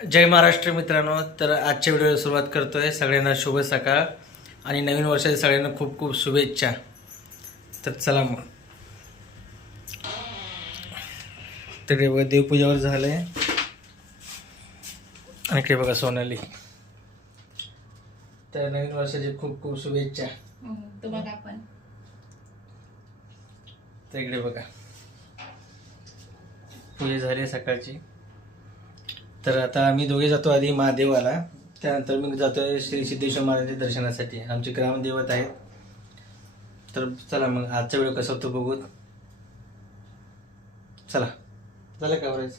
जय महाराष्ट्र मित्रांनो. तर आजच्या व्हिडिओला सुरुवात करतोय. सगळ्यांना शुभ सकाळ आणि नवीन वर्षाच्या सगळ्यांना खूप खूप शुभेच्छा. तर चला मग. तिकडे बघा देवपूजावर झालंय आणि इकडे बघा सोनाली. तर नवीन वर्षाची खूप खूप शुभेच्छा तुम्हाला पण. तर इकडे बघा पूजा झाली सकाळची. तर आता आम्ही दोघे जातो आधी महादेवाला, त्यानंतर मी जातोय श्री सिद्धेश्वर महाराजांच्या दर्शनासाठी. आमचे ग्रामदैवत आहेत. तर चला मग आजचा वेळ कसा होतो बघू. चला. झालं का आवरायचं?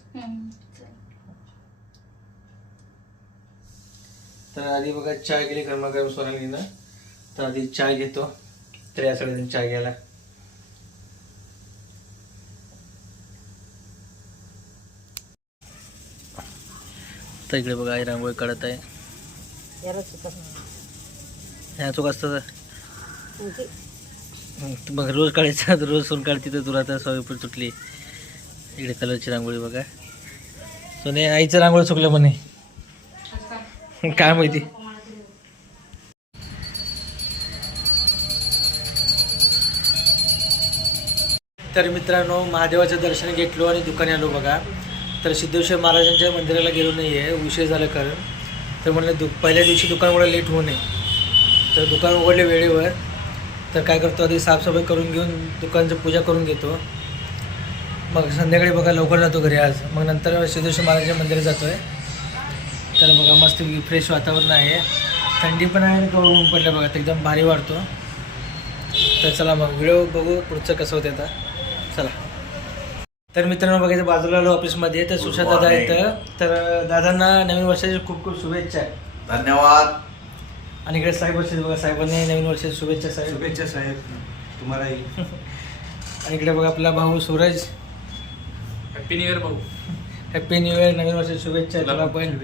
तर आधी बघा चहा गेली गरमागरम सोनालीनं. तर आधी चहा घेतो. तर या सगळ्यांनी चहा घ्यायला. तर इकडे बघा आई रांगोळी काढत आहे. ह्या चूक असतं मग रोज काढायचं. रोज सोन काढते तर तुला तर सवय पण तुटली. इकडे कलरची रांगोळी बघा. सोने आईचं रांगोळी चुकलं म्हणे. काय माहिती. तर मित्रांनो महादेवाचं दर्शन घेतलो आणि दुकाने आलो बघा. तर सिद्धेश्वर महाराजांच्या मंदिराला गेलो नाही आहे, उशीर झालं कारण. तर म्हणलं पहिल्या दिवशी दुकानामुळे लेट होऊ नये. तर दुकान उघडले वेळेवर. तर काय करतो आधी साफसफाई करून घेऊन दुकानची पूजा करून घेतो. मग संध्याकाळी बघा लवकर जातो घरी आज. मग नंतर सिद्धेश्वर महाराजांच्या मंदिरात जातो आहे. तर बघा मस्त फ्रेश वातावरण आहे, थंडी पण आहे आणि केवढं ऊन पडलं बघा. तर एकदम भारी वाटतो. तर चला मग व्हिडिओ बघू पुढचं कसं होतं आता. चला. तर मित्रांनो बघायचं बाजूला आलो ऑफिसमध्ये. तर सुशांत दादा आहेत. तर दादांना नवीन वर्षाची खूप खूप शुभेच्छा. धन्यवाद. आणि इकडे साहेब असतील बघा. साहेबांनी नवीन वर्षाची शुभेच्छा. साहेब शुभेच्छा साहेब तुम्हालाही. आणि इकडे बघा आपला भाऊ सूरज. हॅपी न्यू इयर भाऊ. Happy new year. नवीन वर्षाची शुभेच्छा तुला पण.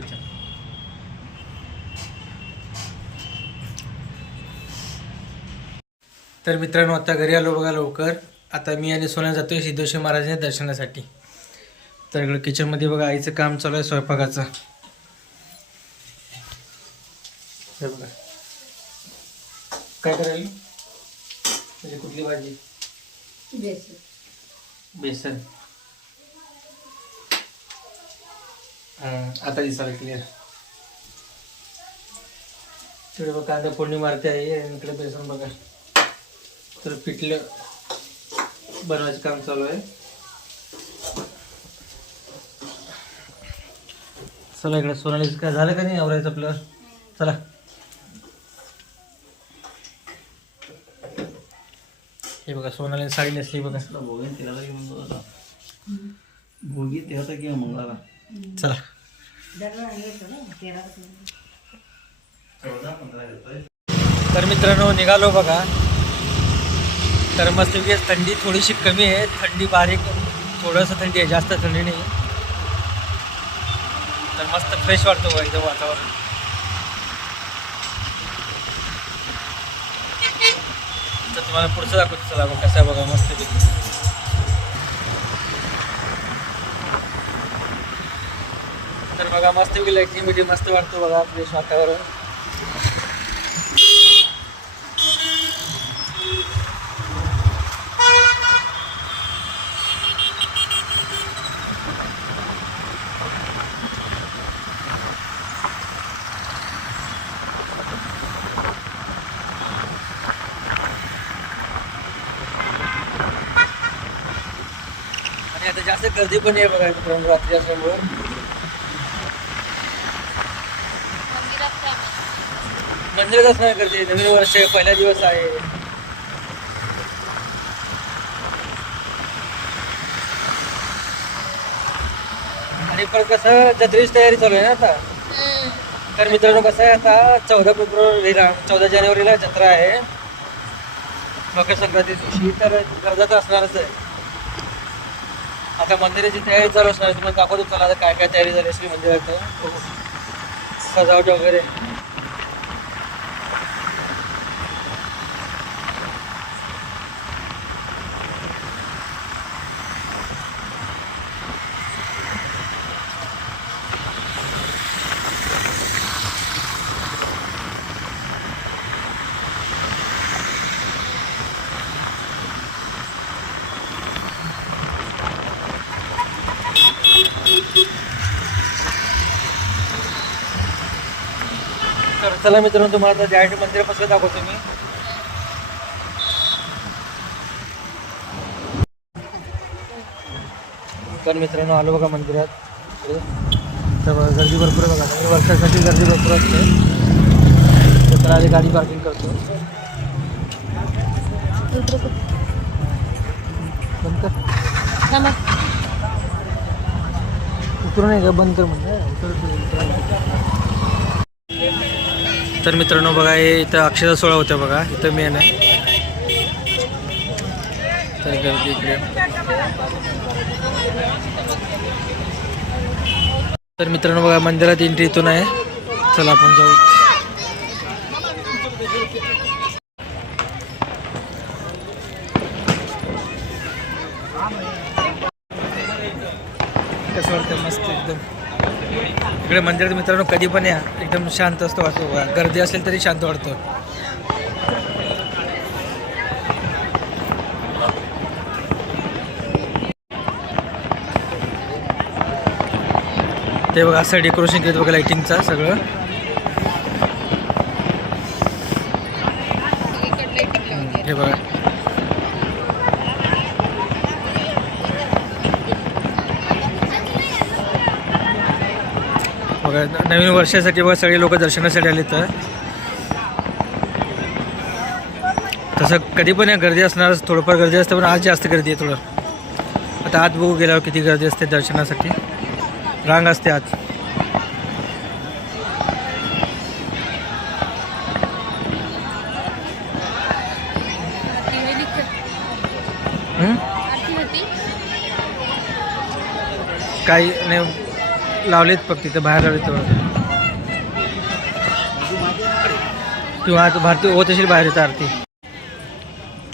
तर मित्रांनो आता घरी आलो बघा लवकर. आता मी आणि सोन्या जातोय सिद्धेश्वर महाराजांच्या दर्शनासाठी. तर इकडे किचनमध्ये बघा आईचं काम चालू आहे स्वयंपाकाचं. हे बघा काय करायला म्हणजे कुठली भाजी. बेसन. आता दिसायला क्लिअर. तिकडे बघा कांदा फोडणी मारते आहे आणि इकडे बेसन बघा. तर पिठलं बनवायचं काम चालू आहे. चला इकडे सोनालीचं काय झालं का नाही आवरायचं आपलं. चला. हे बघा सोनाली साडी नेसली बघा. भोगी तेव्हा किंवा मंगळाला. चला. तर मित्रांनो निघालो बघा. तर मस्त थंडी थोडीशी कमी आहे. थंडी बारीक थोडंसं थंडी आहे, जास्त थंडी नाही. तर मस्त फ्रेश वाटतं बघा एकदम वातावरण. तर तुम्हाला पुढचं दाखवतो. चला बघा कसं आहे बघा मस्त. तर बघा मस्त लाईटिंग मध्ये मस्त वाटतं बघा फ्रेश वातावरण. आणि आता जास्त गर्दी पण आहे बघा मित्रांनो रात्री असल्यामुळं. मंदिरातच नाही गर्दी. नवीन वर्ष पहिला दिवस आहे. आणि परत कसं जत्रेची तयारी चालू आहे ना आता. तर मित्रांनो कसं आहे आता 14 जानेवारीला जत्रा आहे मकर संक्रांती दिवशी. तर गर्दा तर असणारच आहे. आता मंदिराची तयारी चालू असणार. तुम्हाला दाखवतो चला आता काय काय तयारी झाली असली मंदिरात. सजावट वगैरे. चला मित्रांनो, तुम्हाला आता डायरेक्ट मंदिरापासून दाखवतो मी. पण मित्रांनो आलो बघा मंदिरात. तर गर्दी भरपूर आहे बघा. वर्षासाठी गर्दी भरपूर असते. तर आधी गाडी पार्किंग करतो. बंद कर. उतरू नाही का? बंद कर म्हणजे. तर मित्रांनो बघा, हे इथं अक्षता सोहळा होता बघा. इथं मेन आहे. तर गर्दी इकडे. तर मित्रांनो बघा, मंदिरात एंट्री इथून आहे. चला आपण जाऊ. कसं वाटतं? मस्त एकदम. इकडे मंदिरात मित्रांनो कधी पण या, एकदम शांत असतो वाटतो बघा. गर्दी असेल तरी शांत वाटतं. ते बघा असं डेकोरेशन केलं बघा, लाइटिंगचा सगळं. हे बघा बघा, नवीन वर्षासाठी बघा सगळे लोक दर्शनासाठी आले. तर तसं कधी पण या गर्दी असणार, थोडंफार गर्दी असते, पण आज जास्त गर्दी आहे थोडं. आता आत बघू गेल्यावर किती गर्दी असते दर्शनासाठी. रांग असते आज. काही नाही लावलेत, फक्त तिथे बाहेर लावले तेवढं. किंवा आता भारती होत असेल बाहेर येतं आरती.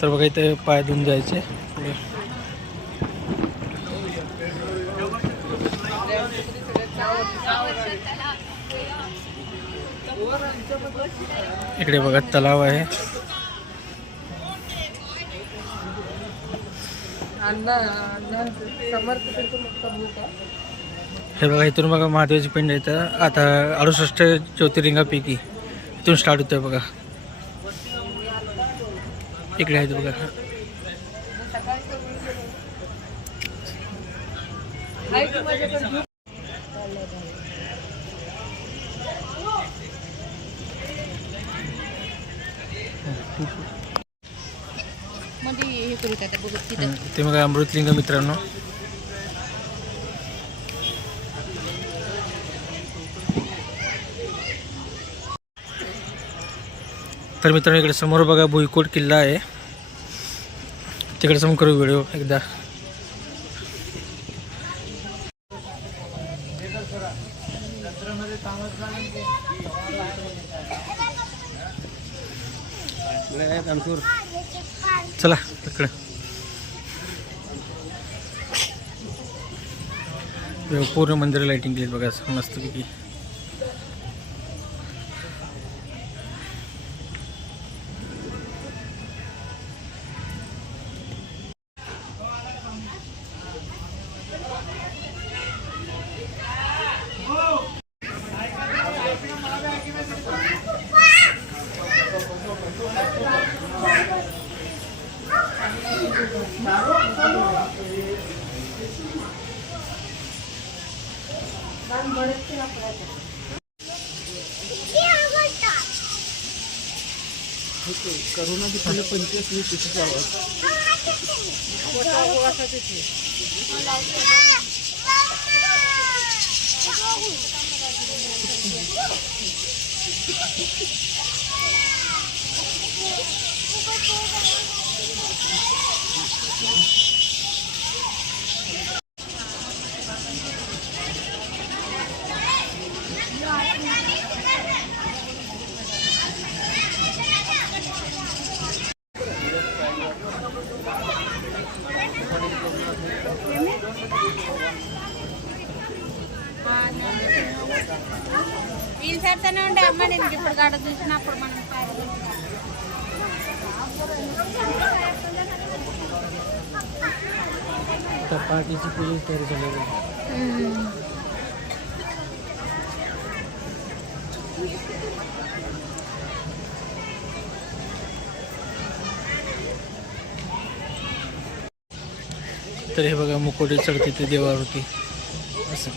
तर बघा इथे पाय धुवून जायचे पुढे. इकडे बघा तलाव आहे. हे बघा इथून बघा महादेवाची पिंड येतं. आता 68 ज्योतिर्लिंगापैकी इथून स्टार्ट होतं बघा. इकडे आहे बघा. ते बघा अमृतलिंग मित्रांनो. तर मित्रांनो इकडे समोर बघा भुईकोट किल्ला आहे. तिकडे समोर करू व्हिडिओ एकदा. चला तिकडे पूर्ण मंदिर लाइटिंग केली बघा मस्तपैकी. करोना दिखाने 25 आवाज. ఇన్సర్తనే ఉండే అమ్మ నేను ఇప్పుడు కాడ చూసినప్పుడు మనం पार्टीची पूजा तयारी झालेली. तर हे बघा मुकोटे चढते ते देवावरती असं.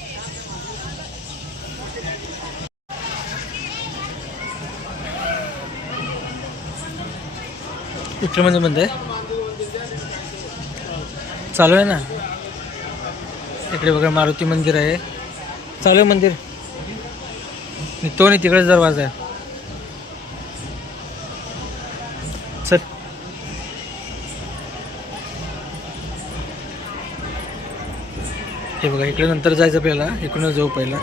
कुठलं म्हणजे बंद आहे? चालू आहे ना. इकडे बघा मारुती मंदिर आहे, चालू आहे मंदिर. तो नाही, तिकडेच दरवाजा आहे. चल हे बघा इकडे नंतर जायचं, आपल्याला इकडूनच जाऊ पहिला.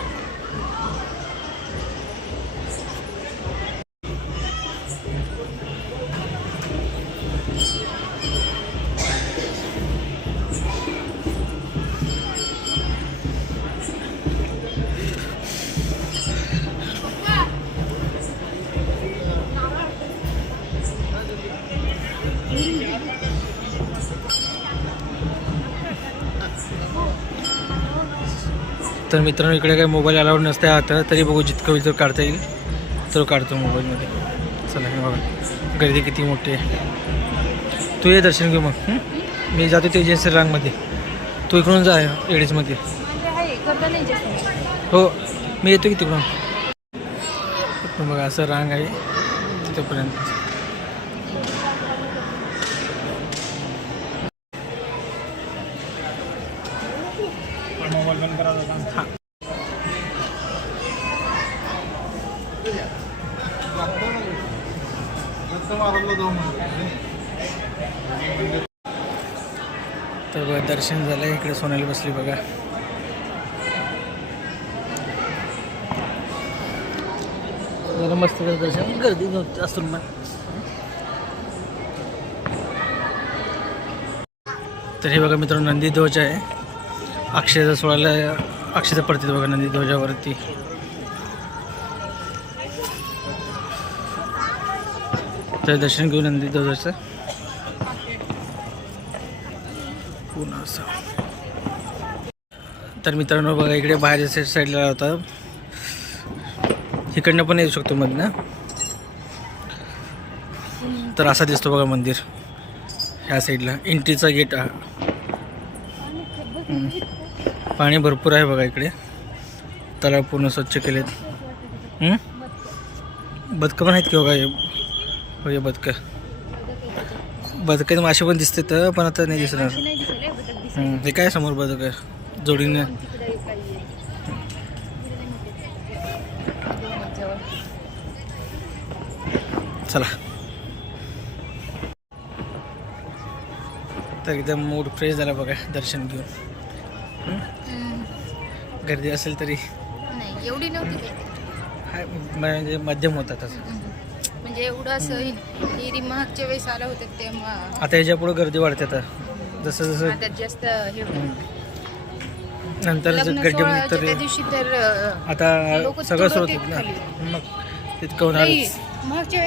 तर मित्रांनो इकडे काही मोबाईल अलाउड नसते आता, तरी बघू जितकं विचार काढता येईल तर काढतो मोबाईलमध्ये. चला हे बघा गर्दी किती मोठी आहे. तू ये दर्शन घेऊ मग. मी जातो ते एजन्सी रांगमध्ये, तू इकडून जा एडीजमध्ये. हो मी येतो की तिकडून. बघा असं रांग आहे तिथपर्यंत. हां तर बघा दर्शन झालं. इकडे सोनाली बसली बघा. जरा मस्त दर्शन, गर्दी नव्हती असून मग. तर हे बघा मित्रांनो नंदी ध्वज आहे. अक्षयचा सोहळ्याला अक्षयचा पडते बघा नंदी ध्वजावरती. तर दर्शन घेऊ नंदी ध्वजाचं पुन्हा असं. तर मित्रांनो बघा इकडे बाहेरच्या साईडला होता, इकडनं पण येऊ शकतो मधनं. तर असा दिसतो बघा मंदिर ह्या साईडला. एंट्रीचा गेट हा. पाणी भरपूर आहे बघा इकडे. तलाव पूर्ण स्वच्छ केलेत. बदकं पण आहेत की बघा. हे बदकं मासे पण दिसते तर, पण आता नाही दिसणार. हे काय समोर बदकं जोडीने. चला तर एकदम मूड फ्रेश झाला बघा दर्शन घेऊन. गर्दी असेल तरी नाही एवढी नव्हती. म्हणजे मध्यम होता तसं. म्हणजे एवढं असं हिरी मागच्या वेळेस आला होता तेव्हा. आता याच्या पुढे गर्दी वाढते आता जसं जसं आता जास्त हे नंतर गड्डे तर त्या दिवशी तर आता लोकं सगळं थोडं सुरू ते होतं ना. खाली. मग तितकं होणार. मागच्या